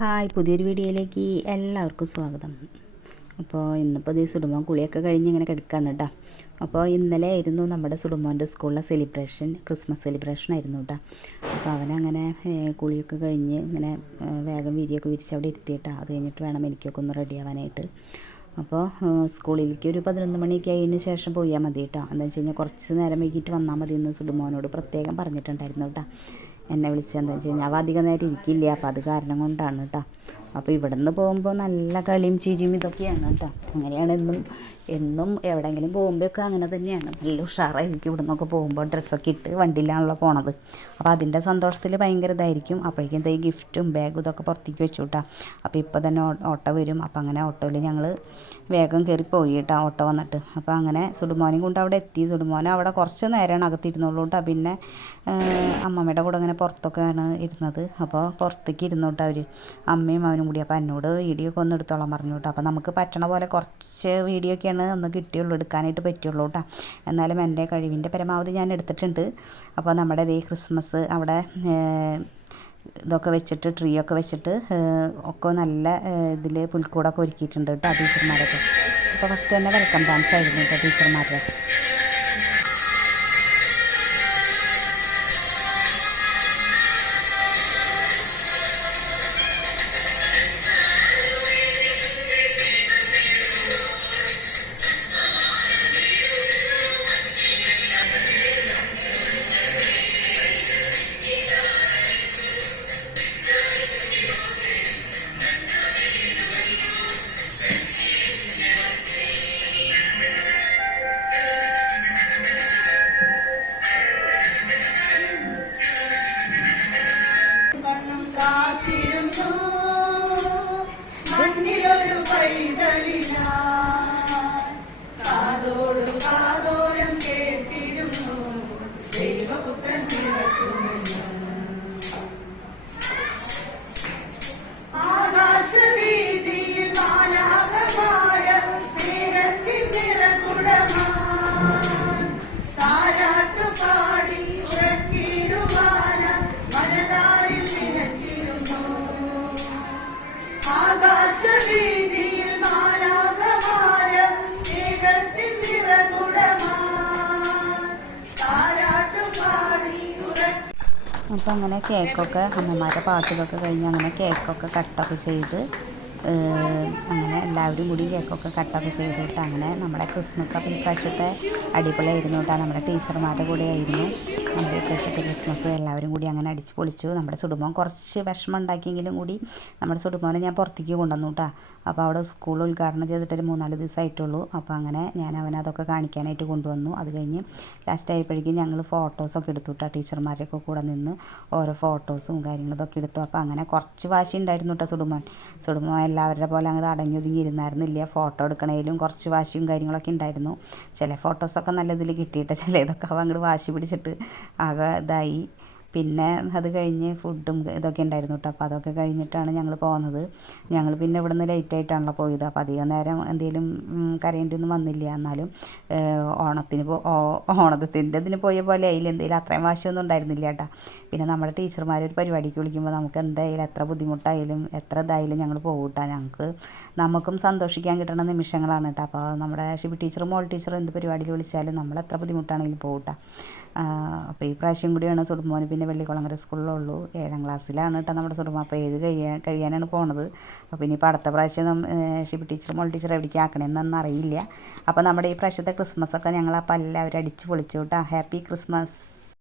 Hi, പുതിയൊരു വീഡിയോയിലേക്ക് എല്ലാവർക്കും സ്വാഗതം. അപ്പോൾ ഇന്നിപ്പോൾ ഇത് സുഡുമോൻ കുളിയൊക്കെ കഴിഞ്ഞ് ഇങ്ങനെ കിടക്കുകയാണ് കേട്ടോ. അപ്പോൾ ഇന്നലെ ആയിരുന്നു നമ്മുടെ സുഡുമോൻ്റെ സ്കൂളിലെ സെലിബ്രേഷൻ, ക്രിസ്മസ് സെലിബ്രേഷൻ ആയിരുന്നു കേട്ടോ. അപ്പോൾ അവനങ്ങനെ കുളിയൊക്കെ കഴിഞ്ഞ് ഇങ്ങനെ വേഗം വിരിയൊക്കെ വിരിച്ച് അവിടെ ഇരുത്തിയിട്ടാണ്. അത് കഴിഞ്ഞിട്ട് വേണം എനിക്കൊക്കെ ഒന്ന് റെഡി ആവാനായിട്ട്. അപ്പോൾ സ്കൂളിലേക്ക് ഒരു 11 മണിയൊക്കെ ആയതിന് ശേഷം പോയാൽ മതി കേട്ടോ. എന്താണെന്ന് വെച്ച് കഴിഞ്ഞാൽ കുറച്ച് നേരം വൈകിട്ട് വന്നാൽ മതി എന്ന് സുഡുമോനോട് പ്രത്യേകം പറഞ്ഞിട്ടുണ്ടായിരുന്നു കേട്ടോ. എന്നെ വിളിച്ചതെന്താ വെച്ച് കഴിഞ്ഞാൽ അവ അധികം നേരം ഇരിക്കില്ല, അപ്പോൾ അത് കാരണം കൊണ്ടാണ് കേട്ടോ. അപ്പോൾ ഇവിടെ നിന്ന് പോകുമ്പോൾ നല്ല കളിയും ചിരിയും ഇതൊക്കെയാണ് കേട്ടോ. അങ്ങനെയാണ് എന്നും എവിടെയെങ്കിലും പോകുമ്പോഴൊക്കെ അങ്ങനെ തന്നെയാണ്. നല്ല ഉഷാറായിരിക്കും ഇവിടെ നിന്നൊക്കെ പോകുമ്പോൾ. ഡ്രസ്സൊക്കെ ഇട്ട് വണ്ടിയിലാണല്ലോ പോണത്. അപ്പോൾ അതിൻ്റെ സന്തോഷത്തിൽ ഭയങ്കര ഇതായിരിക്കും. അപ്പോഴേക്കും എന്താ ഈ ഗിഫ്റ്റും ബാഗും ഇതൊക്കെ പുറത്തേക്ക് വെച്ചു കേട്ടോ. അപ്പോൾ ഇപ്പോൾ തന്നെ ഓട്ടോ വരും. അപ്പോൾ അങ്ങനെ ഓട്ടോയിൽ ഞങ്ങൾ വേഗം കയറി പോയി കേട്ടോ, ഓട്ടോ വന്നിട്ട്. അപ്പോൾ അങ്ങനെ സുഡുമോനെയും കൊണ്ട് അവിടെ എത്തി. സുഡുമോനെ അവിടെ കുറച്ച് നേരമാണ് അകത്തിരുന്നുള്ളൂ കേട്ടോ. പിന്നെ അമ്മമ്മയുടെ കൂടെ അങ്ങനെ പുറത്തൊക്കെയാണ് ഇരുന്നത്. അപ്പോൾ പുറത്തേക്ക് ഇരുന്നു കേട്ടോ അവർ, അമ്മയും അവനും കൂടി. അപ്പോൾ എന്നോട് വീഡിയോ ഒക്കെ ഒന്ന് എടുത്തോളാൻ പറഞ്ഞു കേട്ടോ. അപ്പോൾ നമുക്ക് പറ്റണ പോലെ കുറച്ച് വീഡിയോ ഒക്കെയാണ് ഒന്ന് കിട്ടിയുള്ളൂ, എടുക്കാനായിട്ട് പറ്റുള്ളൂ കേട്ടോ. എന്നാലും എൻ്റെ കഴിവിൻ്റെ പരമാവധി ഞാൻ എടുത്തിട്ടുണ്ട്. അപ്പോൾ നമ്മുടെ ഈ ക്രിസ്മസ് അവിടെ ഇതൊക്കെ വെച്ചിട്ട്, ട്രീ ഒക്കെ വെച്ചിട്ട് ഒക്കെ നല്ല ഇതിൽ പുൽക്കൂടൊക്കെ ഒരുക്കിയിട്ടുണ്ട് കേട്ടോ ടീച്ചർമാരൊക്കെ. അപ്പോൾ ഫസ്റ്റ് തന്നെ വെൽക്കം ഡാൻസ് ആയിരുന്നു കേട്ടോ ടീച്ചർമാരുടെ. അപ്പോൾ അങ്ങനെ കേക്കൊക്കെ അമ്മമാരുടെ പാട്ടുകളൊക്കെ കഴിഞ്ഞ് അങ്ങനെ കേക്കൊക്കെ കട്ടൊക്കെ ചെയ്ത് അങ്ങനെ എല്ലാവരും കൂടി കേക്കൊക്കെ കട്ടൊക്കെ ചെയ്തിട്ട് അങ്ങനെ നമ്മുടെ ക്രിസ്മസ് അപ്പോൾ ഇപ്രാവശ്യത്തെ അടിപൊളിയായിരുന്നു കേട്ടോ. നമ്മുടെ ടീച്ചർമാരുടെ കൂടെ ആയിരുന്നു നമ്മുടെ ഇപ്രാവശ്യത്തെ ക്രിസ്മസ്. എല്ലാവരും കൂടി അങ്ങനെ അടിച്ച് പൊളിച്ചു. നമ്മുടെ സുഡുമോൻ കുറച്ച് വിഷമം ഉണ്ടാക്കിയെങ്കിലും കൂടി നമ്മുടെ സുഡുമോനെ ഞാൻ പുറത്തേക്ക് കൊണ്ടുവന്നു കേട്ടോ. അപ്പോൾ അവിടെ സ്കൂൾ ഉദ്ഘാടനം ചെയ്തിട്ടൊരു 3-4 ദിവസമായിട്ടുള്ളൂ. അപ്പോൾ അങ്ങനെ ഞാൻ അവനതൊക്കെ കാണിക്കാനായിട്ട് കൊണ്ടുവന്നു. അത് കഴിഞ്ഞ് ലാസ്റ്റ് ആയപ്പോഴേക്കും ഞങ്ങൾ ഫോട്ടോസൊക്കെ എടുത്തു കേട്ടോ. ടീച്ചർമാരൊക്കെ കൂടെ നിന്ന് ഓരോ ഫോട്ടോസും കാര്യങ്ങളതൊക്കെ എടുത്തു. അപ്പോൾ അങ്ങനെ കുറച്ച് വാശി ഉണ്ടായിരുന്നു കേട്ടോ സുഡുമോൻ എല്ലാവരുടെ പോലെ അങ്ങോട്ട് അടങ്ങി ഒതുങ്ങി ഇരുന്നായിരുന്നില്ല. ഫോട്ടോ എടുക്കണേലും കുറച്ച് വാശിയും കാര്യങ്ങളൊക്കെ ഉണ്ടായിരുന്നു. ചില ഫോട്ടോസൊക്കെ നല്ല ഇതിൽ കിട്ടിയിട്ട് ചിലതൊക്കെ അവ അങ്ങോട്ട് വാശി പിടിച്ചിട്ട് ആകെ ഇതായി. പിന്നെ അത് കഴിഞ്ഞ് ഫുഡും ഇതൊക്കെ ഉണ്ടായിരുന്നു കേട്ടോ. അപ്പോൾ അതൊക്കെ കഴിഞ്ഞിട്ടാണ് ഞങ്ങൾ പോകുന്നത്. ഞങ്ങൾ പിന്നെ ഇവിടെ നിന്ന് ലേറ്റായിട്ടാണല്ലോ പോയത്. അപ്പോൾ അധികം നേരം എന്തെങ്കിലും കരയേണ്ടിയൊന്നും വന്നില്ല. എന്നാലും ഓണത്തിൻ്റെ ഇതിന് പോയ പോലെ ആയില്ല. എന്തെങ്കിലും അത്രയും വാശിയൊന്നും ഉണ്ടായിരുന്നില്ല കേട്ടോ. പിന്നെ നമ്മുടെ ടീച്ചർമാർ ഒരു പരിപാടിക്ക് വിളിക്കുമ്പോൾ നമുക്ക് എന്തായാലും എത്ര ബുദ്ധിമുട്ടായാലും എത്ര ഇതായാലും ഞങ്ങൾ പോകും കേട്ടോ. നമുക്കും സന്തോഷിക്കാൻ കിട്ടുന്ന നിമിഷങ്ങളാണ് കേട്ടോ. അപ്പോൾ നമ്മുടെ ഷിബി ടീച്ചർ, മോൾ ടീച്ചർ എന്ത് പരിപാടിയിൽ വിളിച്ചാലും നമ്മൾ എത്ര ബുദ്ധിമുട്ടാണെങ്കിലും പോകും കേട്ടോ. അപ്പോൾ ഈ പ്രാവശ്യം കൂടിയാണ് സുഡുമോന് പിന്നെ വെള്ളിക്കുളങ്ങര സ്കൂളിലുള്ളൂ. 7ാം ക്ലാസ്സിലാണ് കേട്ടോ നമ്മുടെ സുഡുമോൻ. അപ്പോൾ 7 കഴിയാനാണ് പോണത്. അപ്പോൾ ഇനിയിപ്പോൾ അടുത്ത പ്രാവശ്യം ഷിബി ടീച്ചർ, മോൾ ടീച്ചർ എവിടേക്ക് ആക്കണമെന്നൊന്നും അറിയില്ല. അപ്പോൾ നമ്മുടെ ഈ പ്രാവശ്യത്തെ ക്രിസ്മസൊക്കെ ഞങ്ങൾ അപ്പോൾ എല്ലാവരും അടിച്ച് പൊളിച്ചു കേട്ടോ. Happy Christmas.